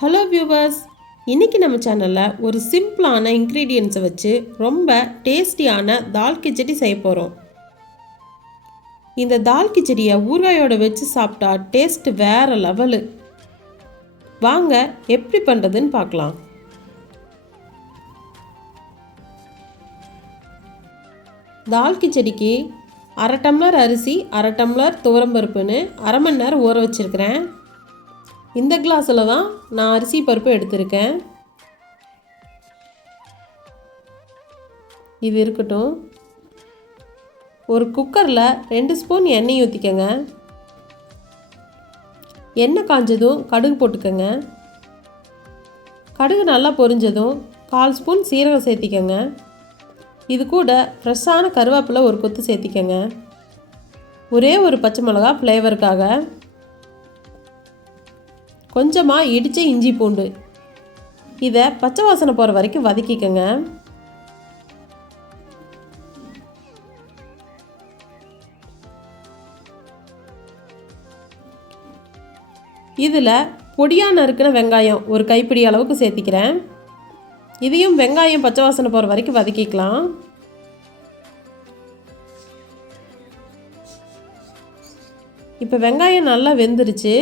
Hello viewers, இன்றைக்கி நம்ம சேனலில் ஒரு சிம்பிளான இன்க்ரீடியன்ஸை வச்சு ரொம்ப டேஸ்டியான தால் கிச்சடி செய்ய போகிறோம். இந்த தால் கிச்சடியை ஊறுகாயோடு வச்சு சாப்பிட்டா டேஸ்ட் வேறு லெவலு. வாங்க எப்படி பண்ணுறதுன்னு பார்க்கலாம். தால் கிச்சடிக்கு 1/2 டம்ளர் அரிசி, 1/2 டம்ளர் துவரம்பருப்புன்னு 1/2 மணி நேரம் ஊற வச்சுருக்கிறேன். இந்த கிளாஸில் தான் நான் அரிசி பருப்பு எடுத்திருக்கேன். இது இருக்கட்டும். ஒரு குக்கரில் 2 ஸ்பூன் எண்ணெய் ஊற்றிக்கங்க. எண்ணெய் காஞ்சதும் கடுகு போட்டுக்கோங்க. கடுகு நல்லா பொரிஞ்சதும் 1/4 ஸ்பூன் சீரகம் சேர்த்திக்கங்க. இது கூட ஃப்ரெஷ்ஷான கருவேப்பிலை ஒரு கொத்து சேர்த்திக்கங்க. ஒரே ஒரு பச்சை மிளகா ஃப்ளேவருக்காக. கொஞ்சமாக இடித்த இஞ்சி பூண்டு. இதை பச்சை வாசனை போகிற வரைக்கும் வதக்கிக்கங்க. இதில் பொடியாக நறுக்கின வெங்காயம் ஒரு கைப்பிடி அளவுக்கு சேர்த்திக்கிறேன். இதையும் வெங்காயம் பச்சை வாசனை போகிற வரைக்கும் வதக்கிக்கலாம். இப்போ வெங்காயம் நல்லா வெந்துருச்சு.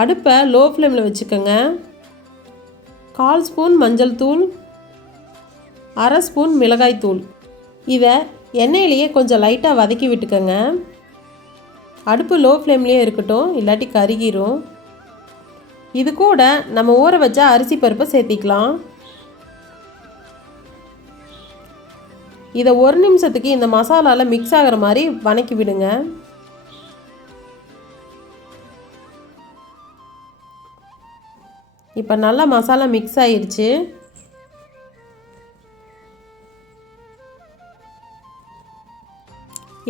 அடுப்பை லோ ஃப்ளேமில் வச்சுக்கோங்க. 1/4 ஸ்பூன் மஞ்சள் தூள், 1/2 ஸ்பூன் மிளகாய் தூள். இதை எண்ணெயிலேயே கொஞ்சம் லைட்டாக வதக்கி விட்டுக்கோங்க. அடுப்பு லோ ஃப்ளேம்லேயே இருக்கட்டும், இல்லாட்டி கருகிரும். இது கூட நம்ம ஊற வச்ச அரிசி பருப்பை சேர்த்திக்கலாம். இதை 1 நிமிஷத்துக்கு இந்த மசாலாவில் மிக்ஸ் ஆகிற மாதிரி வதக்கி விடுங்க. இப்போ நல்லா மசாலா மிக்ஸ் ஆகிடுச்சு.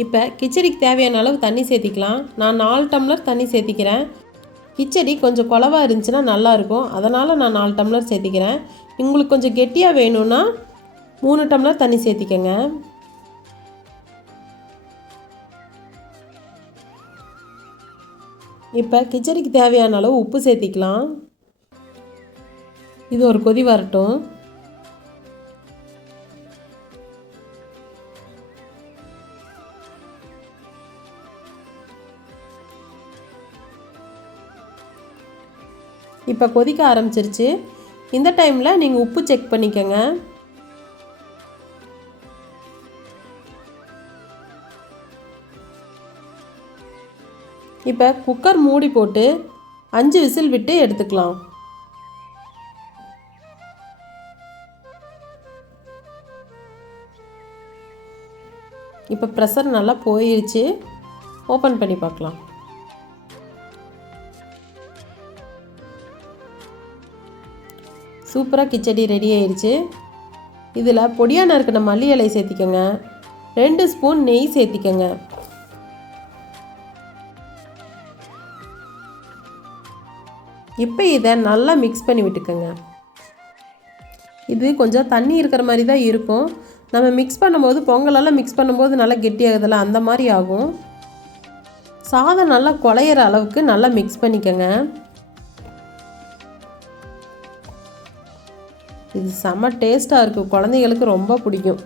இப்போ கிச்சடிக்கு தேவையான அளவு தண்ணி சேர்த்திக்கலாம். நான் 4 டம்ளர் தண்ணி சேர்த்திக்கிறேன். கிச்சடி கொஞ்சம் குழவா இருந்துச்சுன்னா நல்லாயிருக்கும், அதனால் நான் 4 டம்ளர் சேர்த்திக்கிறேன். உங்களுக்கு கொஞ்சம் கெட்டியாக வேணும்னா 3 டம்ளர் தண்ணி சேர்த்திக்கங்க. இப்போ கிச்சடிக்கு தேவையான அளவு உப்பு சேர்த்திக்கலாம். இது ஒரு கொதி வரட்டும். இப்போ கொதிக்க ஆரம்பிச்சிருச்சு. இந்த டைமில் நீங்கள் உப்பு செக் பண்ணிக்கோங்க. இப்போ குக்கர் மூடி போட்டு 5 விசில் விட்டு எடுத்துக்கலாம். இப்போ ப்ரெஷர் நல்லா போயிடுச்சு. ஓப்பன் பண்ணி பார்க்கலாம். சூப்பராக கிச்சடி ரெடி ஆயிடுச்சு. இதில் பொடியாக நறுக்கின மல்லி இலை சேர்த்திக்கோங்க. 2 ஸ்பூன் நெய் சேர்த்திக்கோங்க. இப்போ இதை நல்லா மிக்ஸ் பண்ணி விட்டுக்கோங்க. இது கொஞ்சம் தண்ணி இருக்கிற மாதிரி தான் இருக்கும். நம்ம மிக்ஸ் பண்ணும்போது பொங்கலெல்லாம் மிக்ஸ் பண்ணும்போது நல்லா கெட்டியாகுதில்ல, அந்த மாதிரி ஆகும். சாதம் நல்லா குழையிற அளவுக்கு நல்லா மிக்ஸ் பண்ணிக்கோங்க. இது செம்ம டேஸ்ட்டாக இருக்குது, குழந்தைங்களுக்கு ரொம்ப பிடிக்கும்.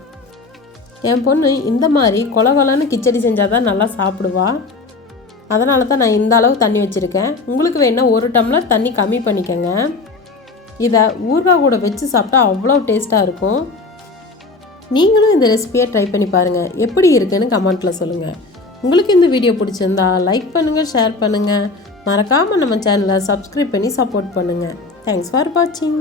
என் பொண்ணு இந்த மாதிரி கொலன்னு கிச்சடி செஞ்சால் தான் நல்லா சாப்பிடுவா. அதனால தான் நான் இந்த அளவு தண்ணி வச்சுருக்கேன். உங்களுக்கு வேணால் 1 டம்ளர் தண்ணி கம்மி பண்ணிக்கோங்க. இதை ஊறுகாய் கூட வச்சு சாப்பிட்டா அவ்வளோ டேஸ்ட்டாக இருக்கும். நீங்களும் இந்த ரெசிபியை ட்ரை பண்ணி பாருங்கள். எப்படி இருக்குன்னு கமெண்ட்டில் சொல்லுங்கள். உங்களுக்கு இந்த வீடியோ பிடிச்சிருந்தா லைக் பண்ணுங்கள், ஷேர் பண்ணுங்கள். மறக்காமல் நம்ம சேனலை சப்ஸ்கிரைப் பண்ணி சப்போர்ட் பண்ணுங்கள். தேங்க்ஸ் ஃபார் வாட்சிங்.